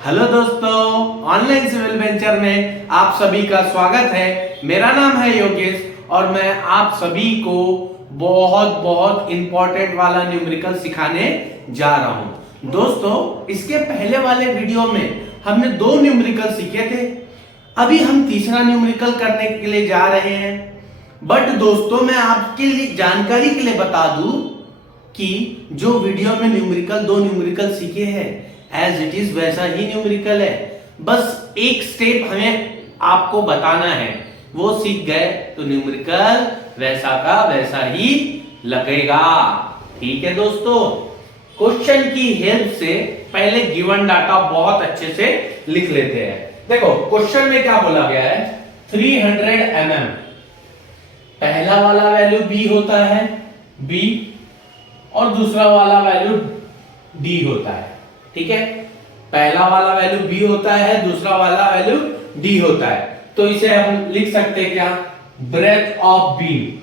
Hello दोस्तों, online civil venture में आप सभी का स्वागत है। मेरा नाम है योगेश और मैं आप सभी को बहुत बहुत इंपॉर्टेंट वाला न्यूमेरिकल सिखाने जा रहा हूं। दोस्तों, इसके पहले वाले वीडियो में हमने दो न्यूमेरिकल सीखे थे। अभी हम तीसरा न्यूमेरिकल करने के लिए जा रहे हैं। बट दोस्तों, मैं आपके लिए जानकारी के लिए बता दूं कि जो वीडियो में दो न्यूमेरिकल सीखे हैं एज इट इज वैसा ही न्यूमेरिकल है। बस एक स्टेप हमें आपको बताना है, वो सीख गए तो न्यूमेरिकल वैसा का वैसा ही लगेगा। ठीक है दोस्तों, क्वेश्चन की हेल्प से पहले गिवन डाटा बहुत अच्छे से लिख लेते हैं। देखो क्वेश्चन में क्या बोला गया है, 300 mm पहला वाला वैल्यू बी होता है, बी, और दूसरा वाला वैल्यू डी होता है। ठीक है, पहला वाला वैल्यू बी होता है, दूसरा वाला वैल्यू डी होता है। तो इसे हम लिख सकते हैं क्या, ब्रेथ ऑफ बीम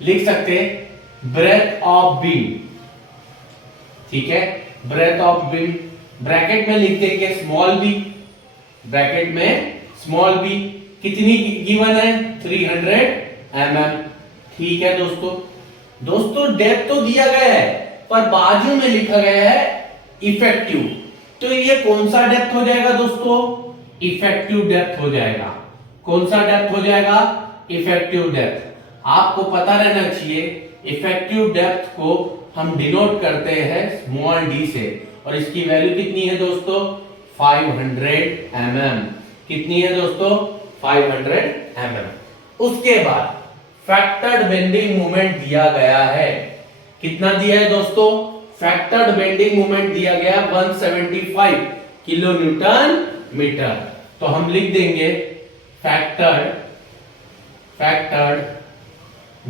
लिख सकते हैं, ब्रेथ ऑफ बीम। ठीक है, ब्रेथ ऑफ बीम ब्रैकेट में लिख देंगे स्मॉल बी, ब्रैकेट में स्मॉल बी। कितनी गिवन है, 300 mm। ठीक है दोस्तों डेप्थ तो दिया गया है पर बाजू में लिखा गया है इफेक्टिव। तो ये कौन सा डेप्थ हो जाएगा दोस्तों, इफेक्टिव डेप्थ हो जाएगा। कौन सा डेप्थ हो जाएगा, इफेक्टिव डेप्थ। आपको पता रहना चाहिए इफेक्टिव डेप्थ को हम डिनोट करते हैं स्मॉल डी से, और इसकी वैल्यू कितनी है दोस्तों, 500 mm। कितनी है दोस्तों, 500 mm। उसके बाद फैक्टर्ड बेंडिंग मोमेंट दिया गया है। कितना दिया है दोस्तों, फैक्टर्ड बेंडिंग मोमेंट दिया गया 175 किलो न्यूटन मीटर। तो हम लिख देंगे फैक्टर्ड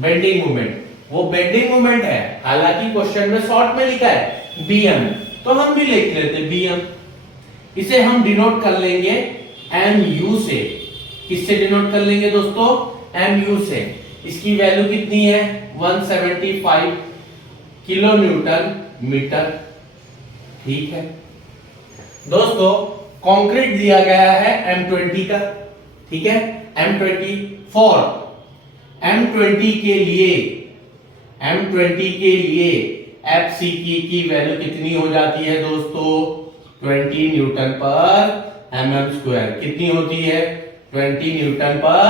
बेंडिंग मोमेंट। वो बेंडिंग मोमेंट है, हालांकि क्वेश्चन में शॉर्ट में लिखा है बीएम, तो हम भी लिख लेते बीएम। इसे हम डिनोट कर लेंगे एमयू से। किससे डिनोट कर लेंगे दोस्तों, एमयू से। इसकी वैल्यू कितनी है, 175 किलो न्यूटन मीटर। ठीक है दोस्तों, कंक्रीट दिया गया है M20 का। ठीक है, M20 फॉर M20 के लिए FC की वैल्यू कितनी हो जाती है दोस्तों, 20 न्यूटन पर mm स्क्वायर। कितनी होती है, 20 न्यूटन पर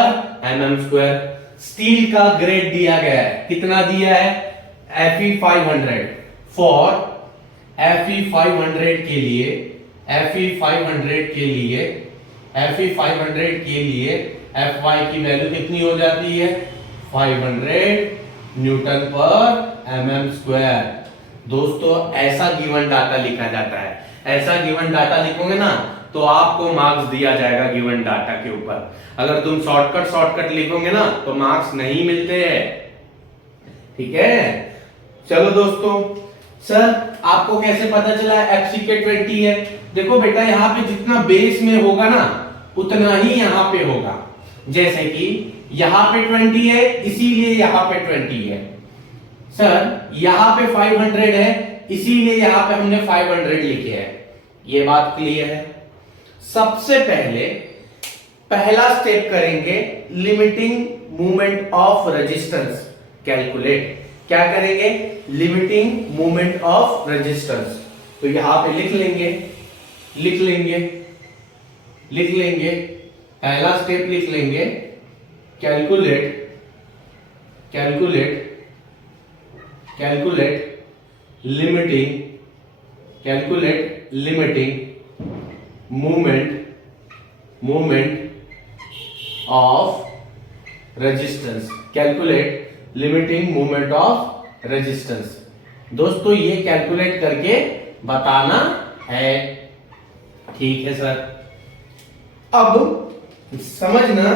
mm स्क्वायर। स्टील का ग्रेड दिया गया है, कितना दिया है, Fe 500 फॉर Fe 500 के लिए Fy की वैल्यू कितनी हो जाती है, 500 न्यूटन पर mm स्क्वायर। दोस्तों ऐसा गिवन डाटा लिखा जाता है। ऐसा गिवन डाटा लिखोगे ना तो आपको मार्क्स दिया जाएगा गिवन डाटा के ऊपर। अगर तुम शॉर्टकट लिखोगे ना तो मार्क्स नहीं मिलते हैं। ठीक है, चलो दोस्तों, सर आपको कैसे पता चला FC के 20 है। देखो बेटा, यहाँ पे जितना बेस में होगा ना उतना ही यहाँ पे होगा। जैसे कि यहाँ पे 20 है इसीलिए यहाँ पे 20 है। सर यहाँ पे 500 है इसीलिए यहाँ पे हमने 500 लिखे है। ये बात क्लियर है। सबसे पहले पहला स्टेप करेंगे limiting movement of resistance calculate. क्या करेंगे, लिमिटिंग मूवमेंट ऑफ रेजिस्टेंस। तो यहां पे लिख लेंगे पहला स्टेप लिख लेंगे, calculate limiting movement of resistance. Calculate limiting movement of resistance. दोस्तों ये कैलकुलेट करके बताना है। ठीक है सर। अब समझना,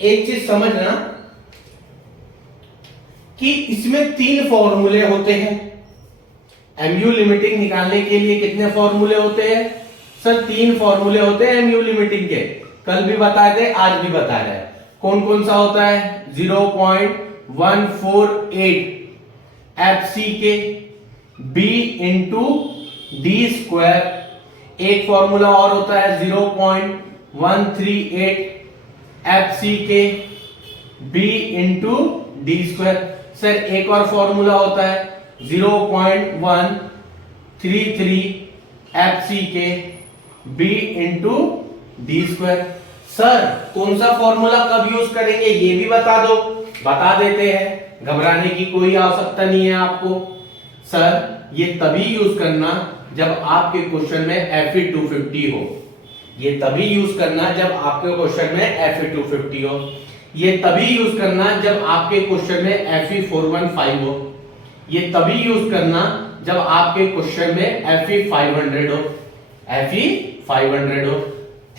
एक चीज समझना कि इसमें 3 फॉर्मूले होते हैं। एमयू लिमिटिंग निकालने के लिए कितने फॉर्मूले होते हैं सर, 3 फॉर्मूले होते हैं एमयू लिमिटिंग के। कल भी बताए थे, आज भी बता रहे हैं। कौन कौन सा होता है, 0.148 FC के B इंटू डी स्क्वायर एक फॉर्मूला और होता है 0.138 FCK B into D square. Sir एक और फॉर्मूला होता है 0.133 FCK B into D square. Sir कौन सा फॉर्मूला कब यूज करेंगे ये भी बता दो। बता देते हैं, घबराने की कोई आवश्यकता नहीं है आपको। सर ये तभी यूज करना जब आपके क्वेश्चन में FE 250 हो। ये तभी यूज करना जब आपके क्वेश्चन में FE 250 हो। ये तभी यूज करना जब आपके क्वेश्चन में FE 415 हो। ये तभी यूज करना जब आपके क्वेश्चन में FE 500 हो। FE 500 हो,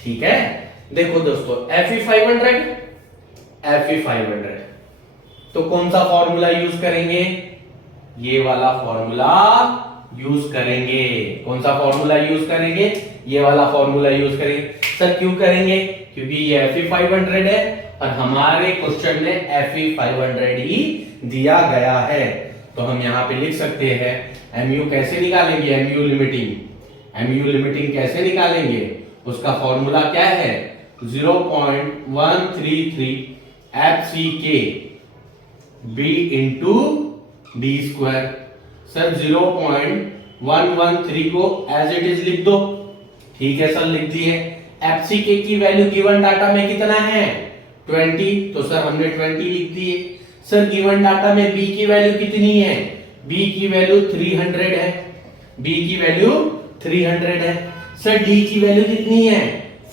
ठीक है। देखो दोस्तों FE 500 तो कौन सा फॉर्मूला यूज करेंगे? ये वाला फॉर्मूला यूज करेंगे। कौन सा फॉर्मूला यूज करेंगे? ये वाला फॉर्मूला यूज करेंगे। सर क्यों करेंगे? क्योंकि ये FE 500 है और हमारे क्वेश्चन में FE 500 ही दिया गया है। तो हम यहां पे लिख सकते हैं MU कैसे निकालेंगे? MU लिमिटिंग कैसे निकालेंगे? उसका फॉर्मूला क्या है? 0.133 FCK B into D square. Sir 0.113 को एज इट इज लिख दो। ठीक है सर, लिख दिए। FCK की वैल्यू गिवन डाटा में कितना है? 20, तो सर हमने 20 लिख दिए। सर गिवन डाटा में B की वैल्यू कितनी है? B की वैल्यू 300 है। B की वैल्यू 300 है। सर D की वैल्यू कितनी है?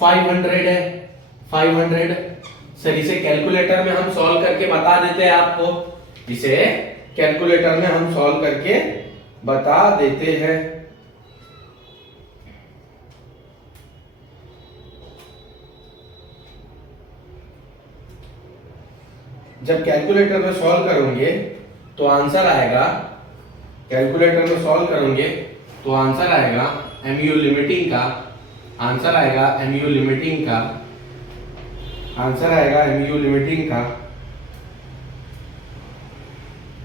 500 है। 500। सर इसे कैलकुलेटर में हम सॉल्व करके बता देते हैं आपको। इसे कैलकुलेटर में हम सॉल्व करके बता देते हैं। जब कैलकुलेटर में सॉल्व करोगे तो आंसर आएगा, कैलकुलेटर में सॉल्व करोगे तो आंसर आएगा MU लिमिटिंग का, आंसर आएगा MU लिमिटिंग का, आंसर आएगा MU लिमिटिंग का,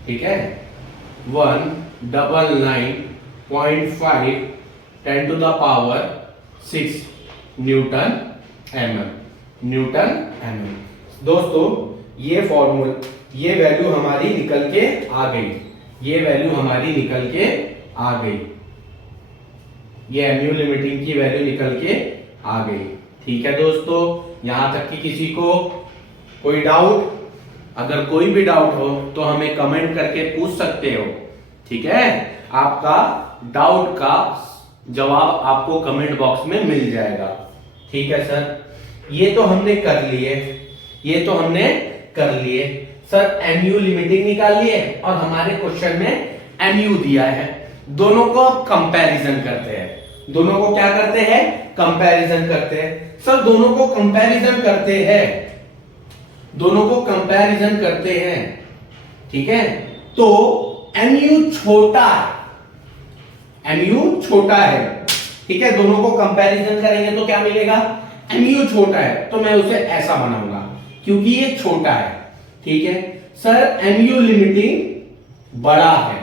ठीक है, 199.5 10 to the power 6 Newton mm। दोस्तों ये फॉर्मूला, ये वैल्यू हमारी निकल के आ गई, ये वैल्यू हमारी निकल के आ गई, ये MU लिमिटिंग की वैल्यू निकल के आ गई। ठीक है दोस्तों, यहां तक कि किसी को कोई डाउट, अगर कोई भी डाउट हो तो हमें कमेंट करके पूछ सकते हो। ठीक है, आपका डाउट का जवाब आपको कमेंट बॉक्स में मिल जाएगा। ठीक है सर, ये तो हमने कर लिए, ये तो हमने कर लिए। सर MU लिमिटिंग निकाल लिए और हमारे क्वेश्चन में MU दिया है। दोनों को अब कंपैरिजन करते हैं। दोनों को क्या करते हैं? कंपैरिजन करते हैं। सर दोनों को कंपैरिजन करते हैं, दोनों को कंपैरिजन करते हैं। ठीक है, तो MU छोटा है, MU छोटा है। ठीक है, दोनों को कंपैरिजन करेंगे तो क्या मिलेगा? MU छोटा है, तो मैं उसे ऐसा बनाऊंगा क्योंकि ये छोटा है। ठीक है सर, MU लिमिटिंग बड़ा है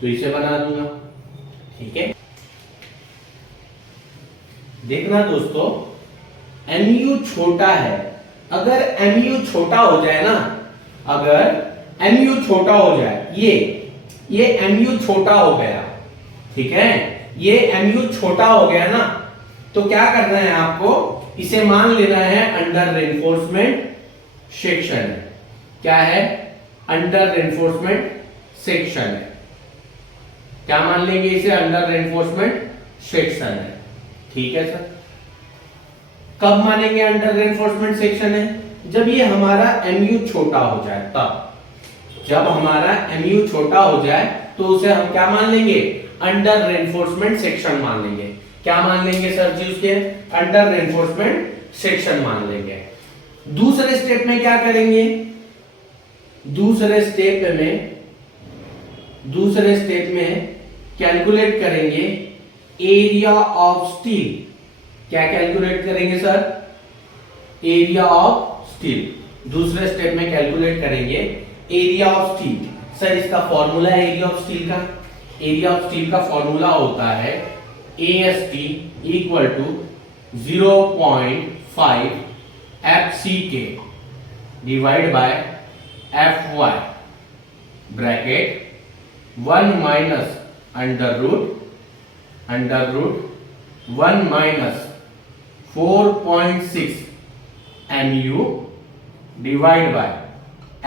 तो इसे बना दूंगा। ठीक है, देखना दोस्तों, MU छोटा है। अगर MU छोटा हो जाए ना, अगर MU छोटा हो जाए, ये MU छोटा हो गया, ठीक है, ये MU छोटा हो गया ना, तो क्या करना है आपको? इसे मान लेना है अंडर रेनफोर्समेंट सेक्शन है। क्या है? अंडर रेनफोर्समेंट सेक्शन है। क्या मान लेंगे इसे? अंडर रेनफोर्समेंट सेक्शन है। ठीक है सर, कब मानेंगे अंडर रेनफोर्समेंट सेक्शन है? जब ये हमारा MU छोटा हो जाए तब। जब हमारा MU छोटा हो जाए तो उसे हम क्या मान लेंगे? अंडर रेनफोर्समेंट सेक्शन मान लेंगे। क्या मान लेंगे सर जी? उसके अंडर रेनफोर्समेंट सेक्शन मान लेंगे। दूसरे स्टेप में क्या करेंगे? दूसरे स्टेप में कैलकुलेट करेंगे एरिया ऑफ स्टील। क्या कैलकुलेट करेंगे सर? Area of steel. दूसरे स्टेप में कैलकुलेट करेंगे एरिया ऑफ स्टील। सर इसका फॉर्मूला है एरिया ऑफ स्टील का। एरिया ऑफ स्टील का फॉर्मूला होता है AST equal to 0.5 FCK divide by FY bracket 1 minus under root 1 minus 4.6 MU divide by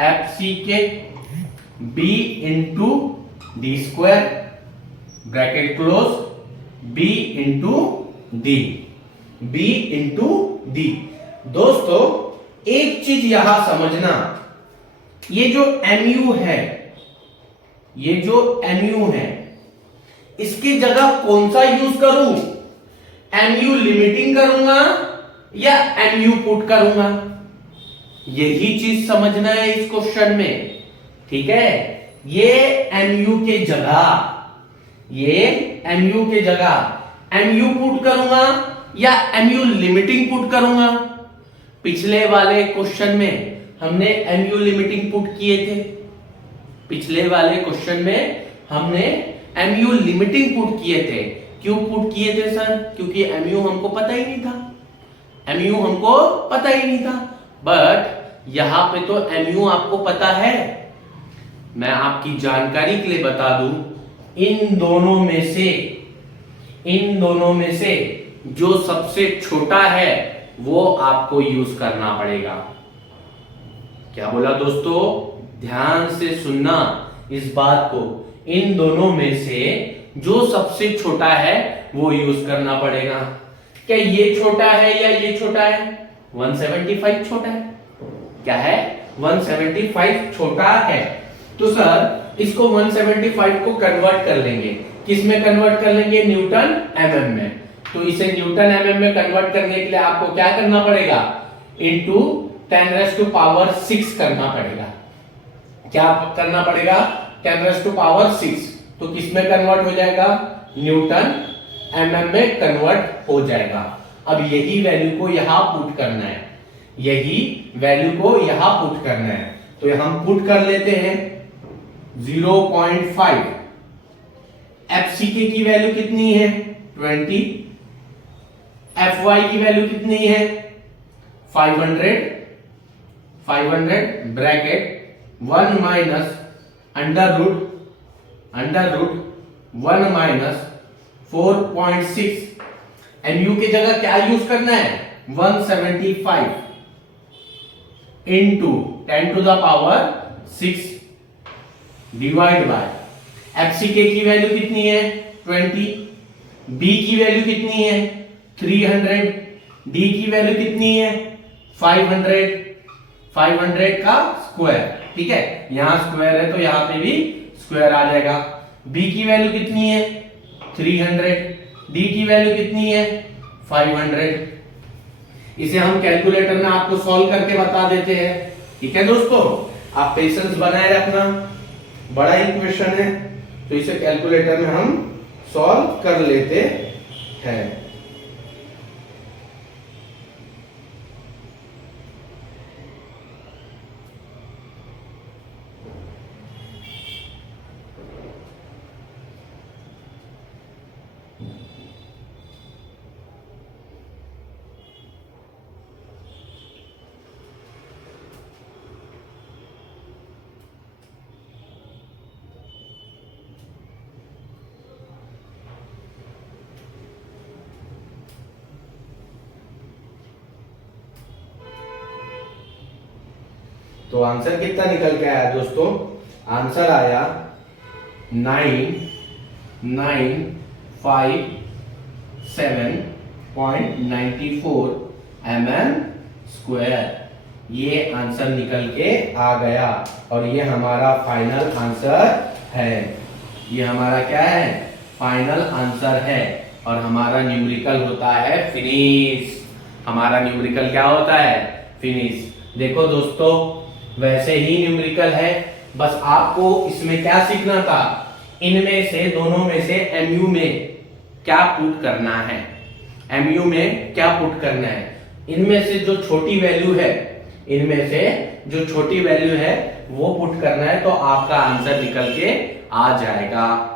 FCK B into D square bracket close B into D. दोस्तों एक चीज यहां समझना, ये जो MU है इसकी जगह कौन सा यूज करूं? MU लिमिटिंग करूंगा या MU पुट करूंगा? यही चीज समझना है इस क्वेश्चन में, ठीक है। ये MU के जगह MU पुट करूंगा या MU लिमिटिंग पुट करूंगा? पिछले वाले क्वेश्चन में हमने MU लिमिटिंग पुट किए थे। क्यों पुट किए थे सर? क्योंकि MU हमको पता ही नहीं था। बट यहां पे तो MU आपको पता है। मैं आपकी जानकारी के लिए बता दूं, इन दोनों में से जो सबसे छोटा है वो आपको यूज करना पड़ेगा। क्या बोला दोस्तों? ध्यान से सुनना इस बात को। इन दोनों में से जो सबसे छोटा है वो यूज करना पड़ेगा। क्या ये छोटा है या ये छोटा है? 175 छोटा है। क्या है? 175 छोटा है। तो सर इसको 175 को कन्वर्ट कर लेंगे। किस में कन्वर्ट कर लेंगे? न्यूटन mm में। तो इसे न्यूटन mm में कन्वर्ट करने के लिए आपको क्या करना पड़ेगा? इनटू 10⁻6 करना पड़ेगा। क्या करना पड़ेगा? 10⁻6। तो किस में कन्वर्ट हो जाएगा? न्यूटन mm में कन्वर्ट हो जाएगा। अब यही वैल्यू को यहां पुट करना है। तो हम पुट कर लेते हैं 0.5। FCK की वैल्यू कितनी है? 20। FY की वैल्यू कितनी है? 500 bracket 1 minus under root 1 minus 4.6। MU की जगह क्या यूज करना है? 175 इंटू 10⁻6 डिवाइड बाय FCK की वैल्यू कितनी है? 20। B की वैल्यू कितनी है? 300। D की वैल्यू कितनी है? 500 का स्क्वायर, ठीक है। यहां स्क्वायर है तो यहां पे भी स्क्वायर आ जाएगा। B की वैल्यू कितनी है? 300। D की वैल्यू कितनी है? 500। इसे हम कैलकुलेटर में आपको सॉल्व करके बता देते हैं, ठीक है दोस्तों। आप पेशेंस बनाए रखना, बड़ा ही क्वेश्चन है तो इसे कैलकुलेटर में हम सॉल्व कर लेते हैं। तो आंसर कितना निकल के आया दोस्तों? आंसर आया 9957.94 mm²। ये आंसर निकल के आ गया और ये हमारा फाइनल आंसर है। ये हमारा क्या है? फाइनल आंसर है। और हमारा न्यूमेरिकल होता है फिनिश। हमारा न्यूमेरिकल क्या होता है? फिनिश। देखो दोस्तों, वैसे ही न्यूमेरिकल है, बस आपको इसमें क्या सीखना था? इनमें से दोनों में से MU में क्या पुट करना है। इनमें से जो छोटी वैल्यू है वो पुट करना है, तो आपका आंसर निकल के आ जाएगा।